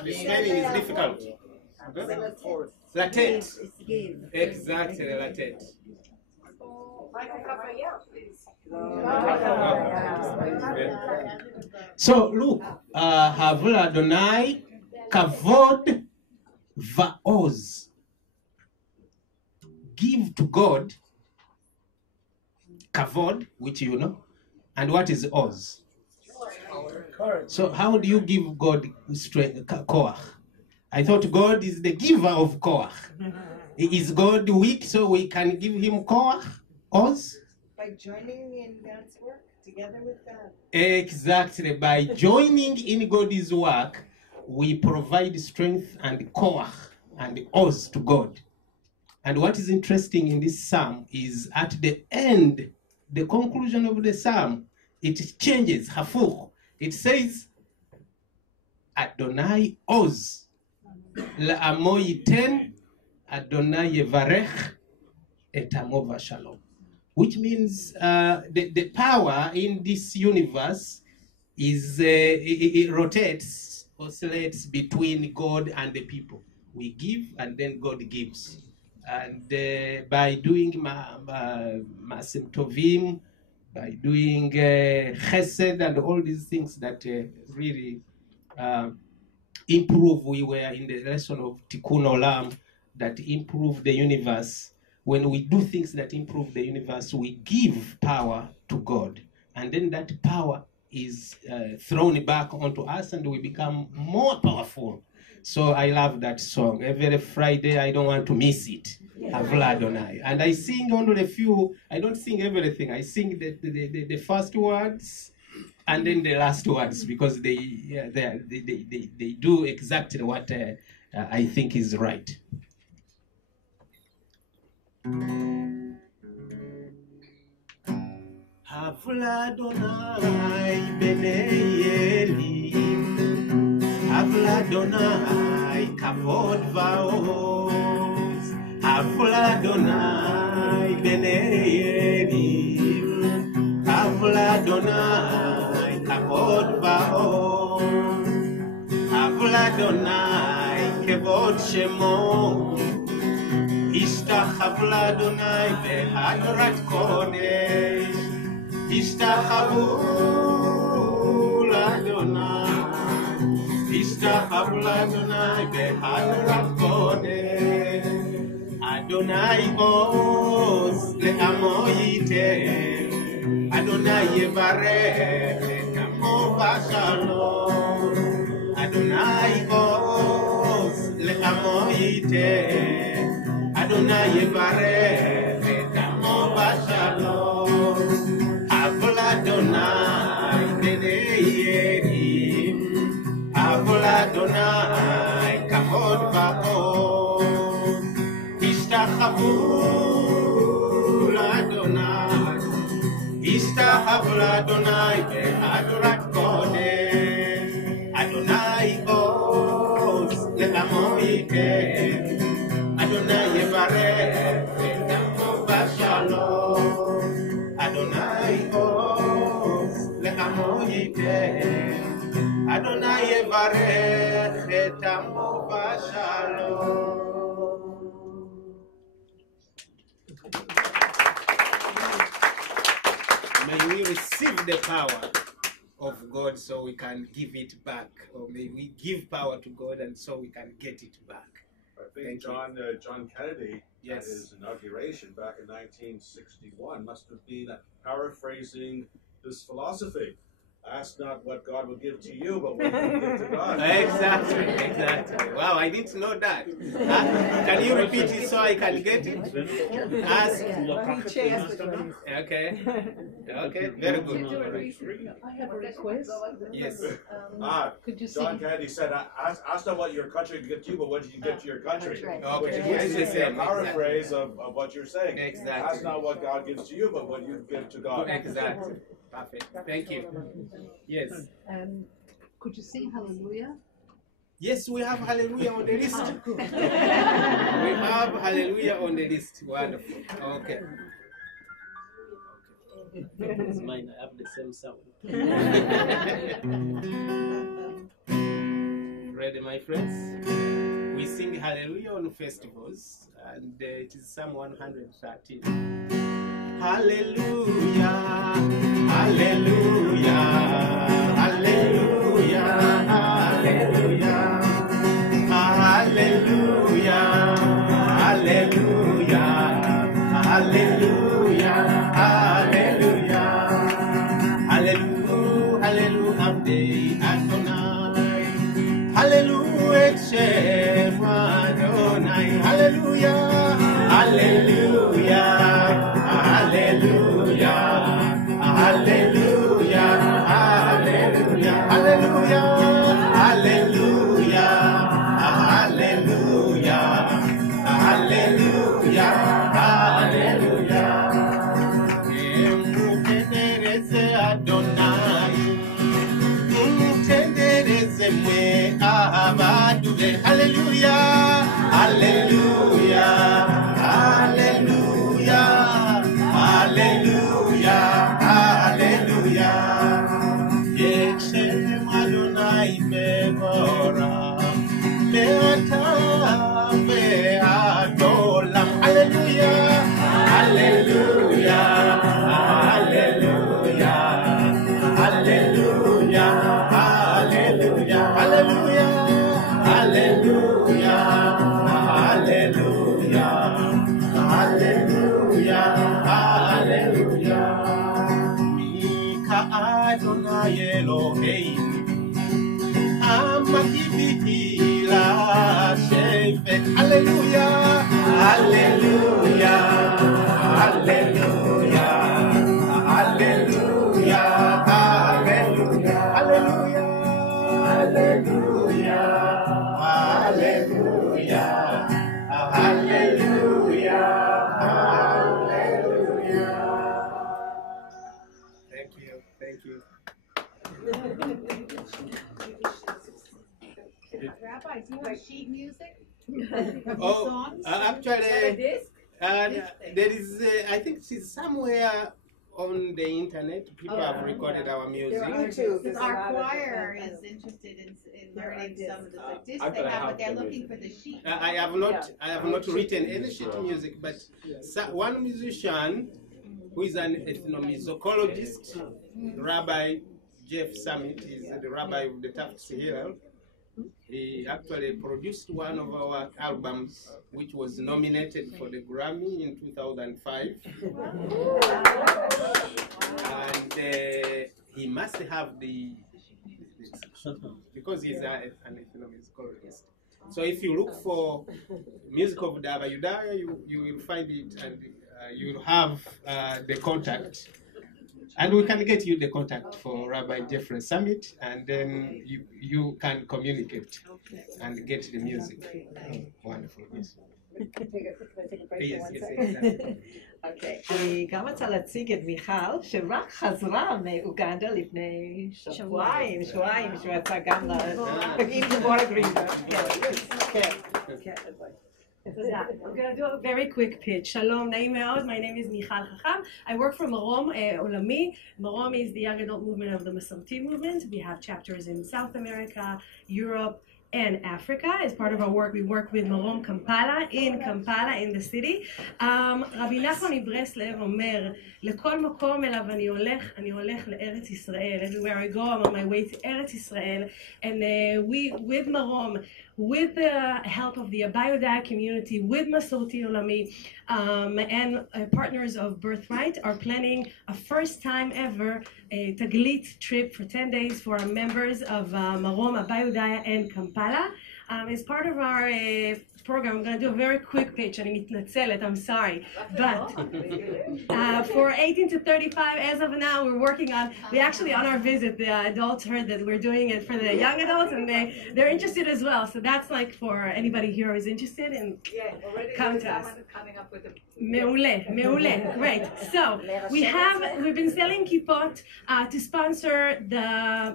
The spelling is difficult. Latet. Exactly, latet. Michael Raphael, please. So look, Havul Adonai, Kavod Vaoz. Give to God Kavod, which you know, and what is Oz? So how do you give God strength, Koach? I thought God is the giver of Koach. Is God weak so we can give him Koach? Oz? By joining in God's work together with God. Exactly. By joining in God's work, we provide strength and Koach and Oz to God. And what is interesting in this psalm is at the end, the conclusion of the psalm, it changes, Hafuch. It says, Adonai Oz, La'amo yiten, Adonai yevarech, et amo v'shalom. Which means the power in this universe is, it rotates, oscillates between God and the people. We give and then God gives. And by doing Masim Tovim, by doing Chesed and all these things that really improve, we were in the lesson of Tikkun Olam, that improve the universe. When we do things that improve the universe, we give power to God. And then that power is thrown back onto us and we become more powerful. So I love that song. Every Friday, I don't want to miss it. Havul Adonai. And I sing only a few, I don't sing everything. I sing the first words and then the last words because they do exactly what I think is right. Havul Adonai b'nei Elim, Havul Adonai kavod va'oz, Havul Adonai b'nei Elim, Havul Adonai kavod va'oz, Havul Adonai kavod shemo. Ishtachavu l'Adonai be'hadorat kodesh. Ishtachavu l'Adonai. Ishtachavu l'Adonai be'hadorat kodesh. Adonai oz le'amo yiten. Adonai yevarech et amo v'shalom. Adonai oz le'amo yiten. Adonai yevarech et amo v'shalom. Havul Adonai b'nei Elim, Havul Adonai kavod va'oz. Ishtachavu l'Adonai, Ishtachavu l'Adonai be'hadorat kodesh. Adonai oz le'amo yiten. Adonai yevarech et amo v'shalom. Adonai oz le'amo yiten. Adonai yevarech et amo v'shalom. May we receive the power of God so we can give it back, or may we give power to God and so we can get it back. I think John Kennedy, at his inauguration back in 1961, must have been paraphrasing this philosophy. Ask not what God will give to you, but what you will give to God. Exactly. Wow, I didn't know that. Can you repeat it so I can get it? Ask. Okay. Okay, very good. I have a request. Yes. Could you John Kennedy said, ask not what your country can give to you, but what you give to your country. Okay. Which is a paraphrase of what you're saying. Exactly. Ask not what God gives to you, but what you give to God. Exactly. Perfect. Thank you. Yes. Could you sing Hallelujah? Yes, we have Hallelujah on the list. We have Hallelujah on the list. Wonderful. Okay. Because mine, I have the same sound. Ready, my friends? We sing Hallelujah on festivals, and it is Psalm 113. Hallelujah, hallelujah, hallelujah, hallelujah, hallelujah, hallelujah, hallelujah, hallelujah, hallelujah, hallelujah, Abdei Adonai, hallelujah, Shem Adonai, hallelujah, hallelujah, hallelujah, hallelujah, hallelujah, hallelujah, hallelujah, hallelujah, hallelujah, hallelujah. Tendereze Adonai, tendereze mwe abadude, hallelujah, hallelujah, hallelujah, hallelujah, hallelujah. Yeshem Adonai mevora, meata meadolam, hallelujah, hallelujah, hallelujah, hallelujah, hallelujah, hallelujah, hallelujah, hallelujah, hallelujah. Mika Adonai Elohim, Amakibihila Shevet, hallelujah, hallelujah, hallelujah, hallelujah, hallelujah, hallelujah, hallelujah, hallelujah, hallelujah, hallelujah. Thank you, thank you. Rabbi, do you have sheet music? Oh, Songs? actually, there is, I think it's somewhere on the internet. People have recorded our music. Because our choir is interested in learning some of the discs they have, but they're looking for the sheet. I have not written any sheet music, but one musician who is an ethnomusicologist, Rabbi Jeff Summit, is the rabbi of the Tufts Hill. He actually produced one of our albums, which was nominated for the Grammy in 2005. And he must have because he's an ethnomusicologist. So if you look for music of Dava Yudaya, you will find it, and you will have the contact. And we can get you the contact for Rabbi Jeffrey Summit, and then you can communicate and get the music. Wonderful. Yes. Yes, exactly. אוקיי, אני גם רוצה להציג את מיכל, שרק חזרה מאוגנדה לפני שבועיים, שהוא יצא גם עם דבורה גרינברג. I'm going to do a very quick pitch. Shalom, name מאוד. My name is Michal Chacham. I work for Marom Olami. Marom is the young adult movement of the Masarti movement. We have chapters in South America, Europe, and Africa. As part of our work, we work with Marom Kampala in the city. רבי נחמן מברסלב אומר, לכל מקום אליו אני הולך לארץ ישראל. Everywhere I go, I'm on my way to Eretz Israel. And we, with Marom, with the help of the Abayodaya community, with Masorti Olami, and partners of Birthright, are planning a first time ever Taglit trip for 10 days for our members of Marom, Abayodaya, and Kampala. As part of our program, I'm going to do a very quick pitch, and I'm sorry, but for 18 to 35, as of now, we're working on, we actually on our visit, the adults heard that we're doing it for the young adults, and they're interested as well, so that's like for anybody here who is interested, and come to us. Coming up with Meule, great. So we've been selling kippot to sponsor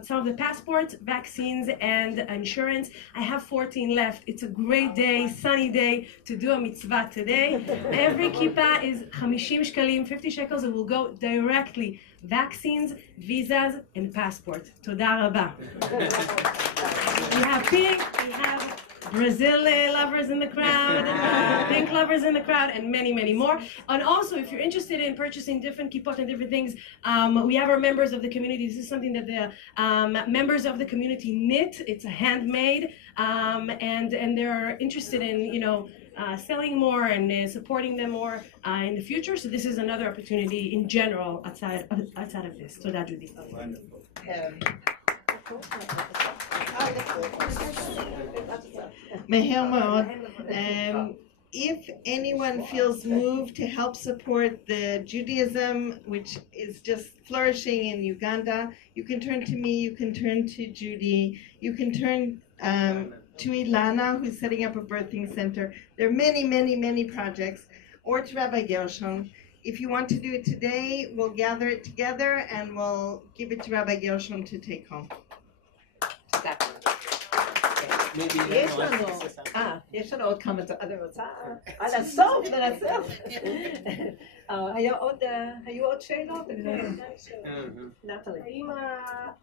some of the passports, vaccines, and insurance. I have 14 left. It's a great day, sunny day to do a mitzvah today. Every kippah is 50 shekalim, 50 shekels, and will go directly. Vaccines, visas, and passport. Toda rabba. We have pink, we have Brazil lovers in the crowd, pink lovers in the crowd, and many, many more. And also, if you're interested in purchasing different kippot and different things, we have our members of the community. This is something that the members of the community knit. It's a handmade, and they're interested in, selling more and supporting them more in the future. So this is another opportunity in general outside of this. So that would be wonderful. Meher Maod. If anyone feels moved to help support the Judaism, which is just flourishing in Uganda, you can turn to me, you can turn to Judy, you can turn to Ilana, who's setting up a birthing center. There are many, many, many projects, or to Rabbi Gershon. If you want to do it today, we'll gather it together and we'll give it to Rabbi Gershon to take home. יש לנו עוד כמה, אני רוצה על הסוף לנצח. היו עוד שאלות? נטלי.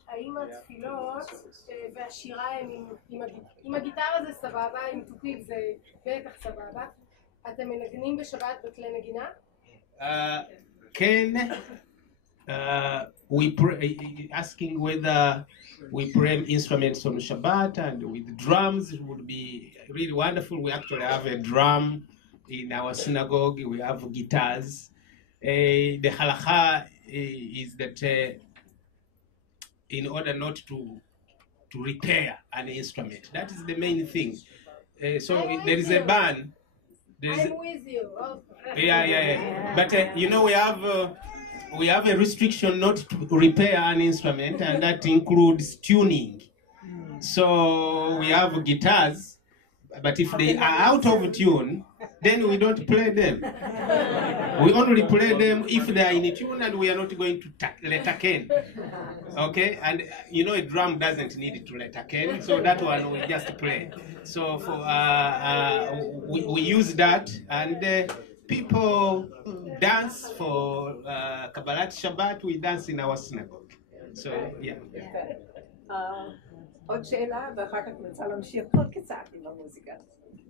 האם התפילות והשירה עם הגיטרה זה סבבה, עם תופים זה בטח סבבה. אתם מנגנים בשבת בכלי נגינה? כן. We pray, asking whether we play instruments on Shabbat and with drums. It would be really wonderful. We actually have a drum in our synagogue. We have guitars. The halacha is that in order not to repair an instrument, that is the main thing. So there is a ban. I'm with you. Yeah. But we have a restriction not to repair an instrument, and that includes tuning. So we have guitars, but if they are out of tune, then we don't play them. We only play them if they are in tune, and we are not going to letaken. Okay? And a drum doesn't need to letaken, so that one we just play. So for we use that, and people dance for Kabbalat Shabbat. We dance in our synagogue. So yeah. עוד שאלה, ואחר כך נמצא להמשיך עוד קצת עם המוזיקה.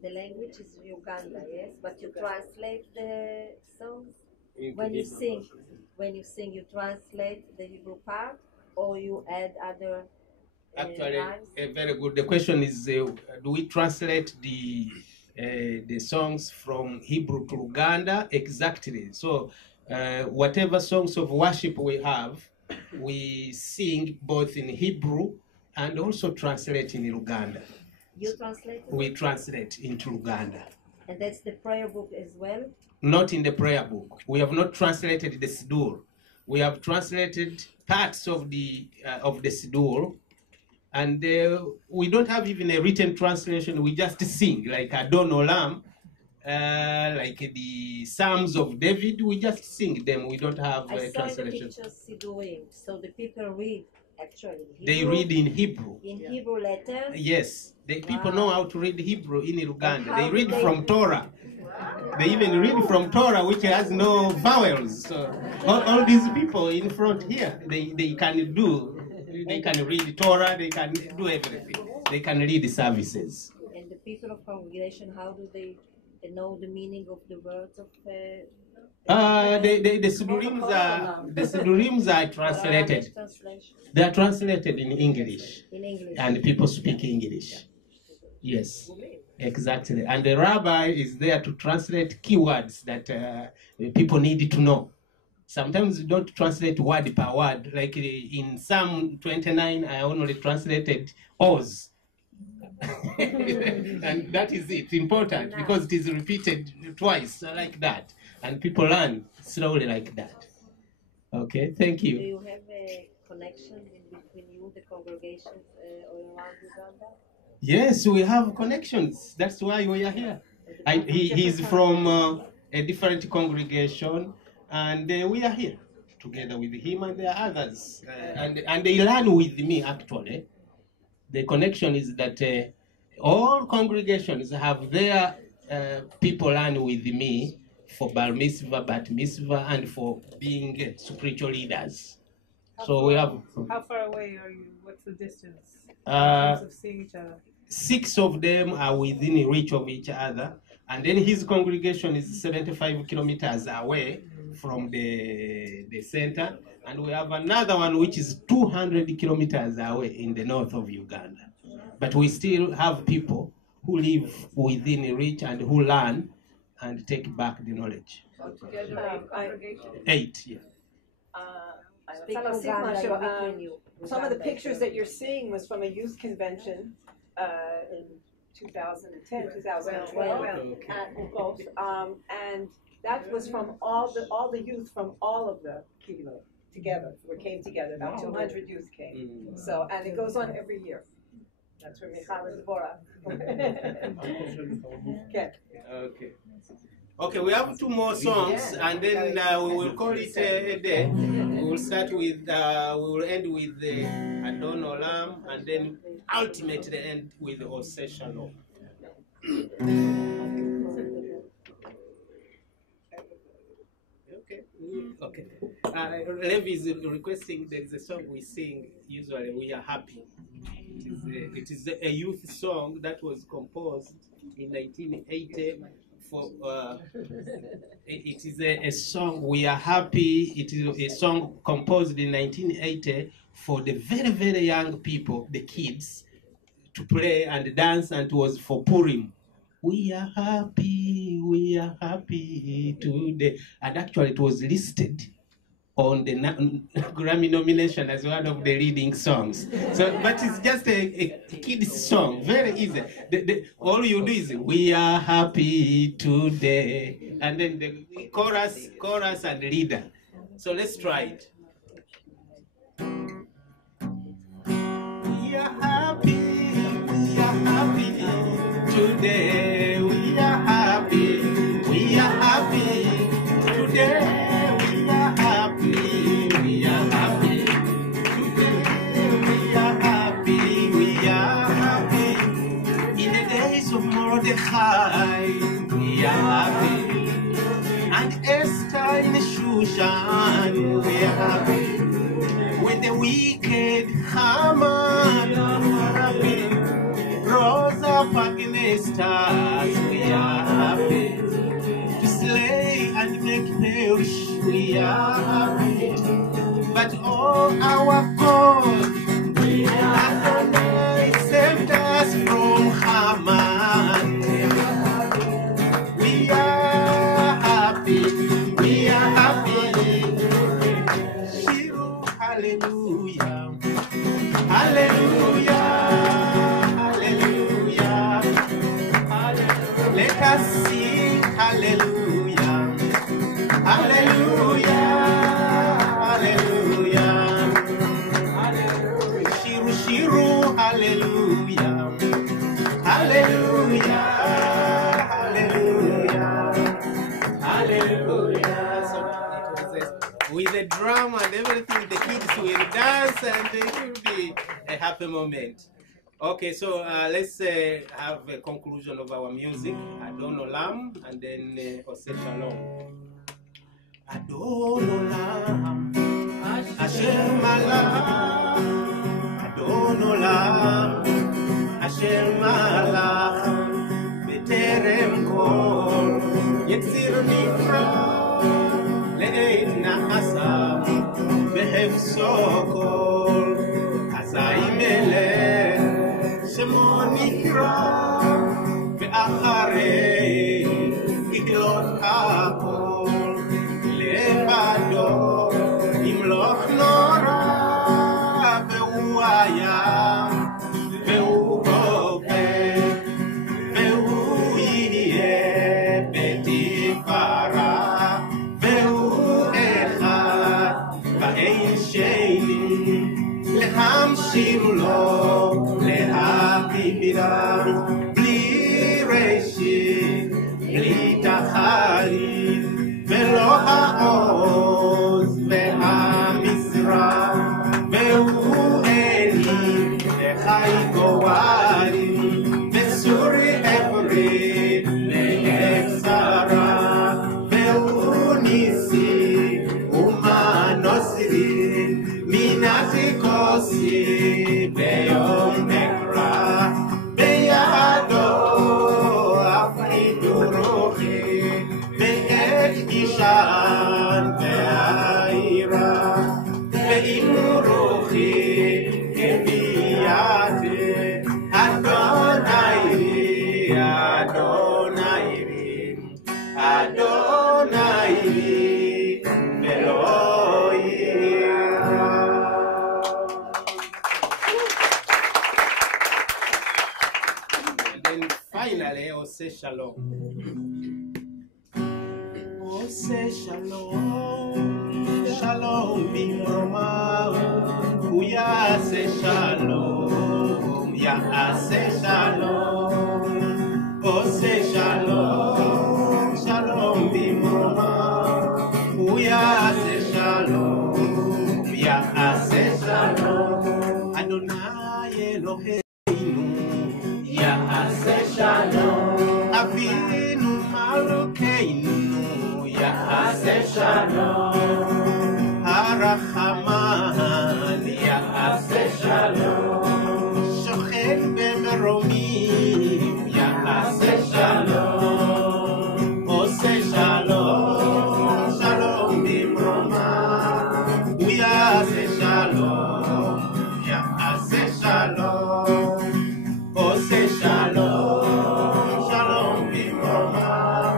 The language is Uganda, yes, but you translate the songs when you sing, you translate the Hebrew part, or you add other. Actually, very good. The question is, do we translate the songs from Hebrew to Luganda? Exactly. So whatever songs of worship we have, we sing both in Hebrew and also translate in Luganda. You translate? We translate into Luganda. And that's the prayer book as well? Not in the prayer book. We have not translated the Siddur. We have translated parts of the Siddur, and we don't have even a written translation. We just sing, like Adon Olam, like the Psalms of David. We just sing them. We don't have a translation. I saw the pictures Siddurim, so the people read, actually. Hebrew, they read in Hebrew. In Hebrew letters? Yes. People know how to read Hebrew in Uganda. They read from Torah. They even read from Torah, which has no vowels. So all these people in front here, they can read Torah, they can do everything. They can read the services. And the people of congregation, how do they know the meaning of the words of the Sidurims are translated. They are translated in English. In English. And people speak English. Yes, exactly. And the rabbi is there to translate keywords that people need to know. Sometimes you don't translate word per word. Like in Psalm 29, I only translated Oz. And that is it. Important because it is repeated twice like that. And people learn slowly like that. Okay, thank you. Do you have a connection between you, the congregations all around Uganda? Yes, we have connections. That's why we are here. He's from a different congregation, and we are here together with him and the others, and they learn with me actually. The connection is that all congregations have their people learn with me for bar mitzvah, bat mitzvah, and for being spiritual leaders. So we have. How far away are you? What's the distance in Uh, terms of seeing each other? 6 of them are within reach of each other, and then his congregation is 75 kilometers away from the center, and we have another one which is 200 kilometers away in the north of Uganda. But we still have people who live within reach and who learn and take back the knowledge. Altogether, 8 congregations. 8, yeah. אני רוצה להוסיף משהו. Some of the pictures that you're seeing was from a youth convention in 2010, 2012, both. And that was from all the youth from all of the Kilo together. We came together. About 200 youth came. So, and it goes on every year. That's where Michal and Deborah. Okay. Okay, we have 2 more songs, and then we will call it a day. We will start with, we will end with the Adon Olam, and then ultimately end with the Oseh Shalom. Okay. Levi is requesting there is a song we sing usually. We are happy. It is a youth song that was composed in 1980. It is a song, We Are Happy. It is a song composed in 1980 for the very, very young people, the kids, to play and dance, and it was for Purim. We are happy today. And actually it was listed on the Grammy nomination as one of the leading songs. So, but it's just a kid's song, very easy. All you do is, we are happy today. And then the chorus and leader. So let's try it. We are happy today. We are happy today. Mordechai, we are happy, and Esther in Shushan, we are happy. When the wicked Haman, we are happy. Rose up against us, we are happy. To slay and make perish, we are happy. But all our God, we are Adonai saved us from Haman. We are happy. Shiru, hallelujah. Hallelujah. Let us sing hallelujah. Hallelujah. Shiru, hallelujah. Hallelujah. So with the drum and everything, the kids will dance and it will be a happy moment. Okay, so let's have a conclusion of our music. Adon Olam, and then Oseh Shalom. Adon Olam, Asher Malach. Adon Olam, Asher Malach. B'terem kol, Yetzir Nifra, Le'et Na'asa, Behefso kol, Azai Melech. Shemo nikra ve'acharei yigloth hakol levado yimloch nora ve'hu hayam ve'hu hopeh ve'hu yeh betifara ve'hu echad va'ein sheni lehamshir lo. Bli Reshit גואלים, בסורי עברי, באקסרה, ואוניסי, ומנוסרי, מינתי כוסי, ביום נקרא, בידו, אפרידו רוחי, בעת אישן, בעירה, ואם רוחי, כביאתי, אדוני, אדוני, אדוני, ולא יירא. And then finally, עושה שלום. עושה שלום, שלום במרומיו, הוא יעשה שלום, יעשה שלום, עושה שלום, שלום במרומיו, הוא יעשה שלום, יעשה שלום, אדוני אלוהינו, יעשה שלום, אבינו מלכנו, יעשה שלום, הרחמן, יעשה שלום, שוכן במרומים, יעשה שלום, עושה שלום, שלום במרומיו, הוא יעשה שלום, יעשה שלום, עושה שלום, שלום במרומיו,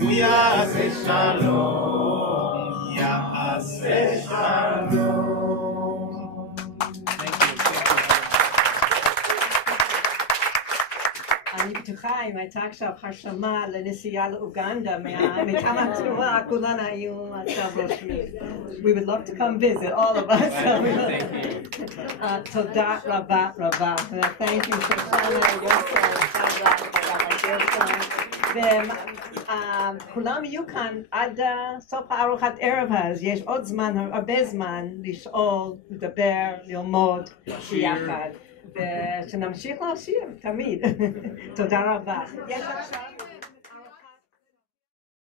הוא יעשה שלום, יעשה שלום. אני בטוחה אם הייתה עכשיו הרשמה לנסיעה לאוגנדה מכמה תנועה, כולן היו עכשיו רושמים. We would love to come visit, all of us. תודה רבה רבה. Thank you for sharing וכולם יהיו כאן עד סוף הארוחת ערב, אז יש עוד זמן, הרבה זמן לשאול, לדבר, ללמוד ביחד. ושנמשיך להשאיר תמיד. תודה רבה. יש עכשיו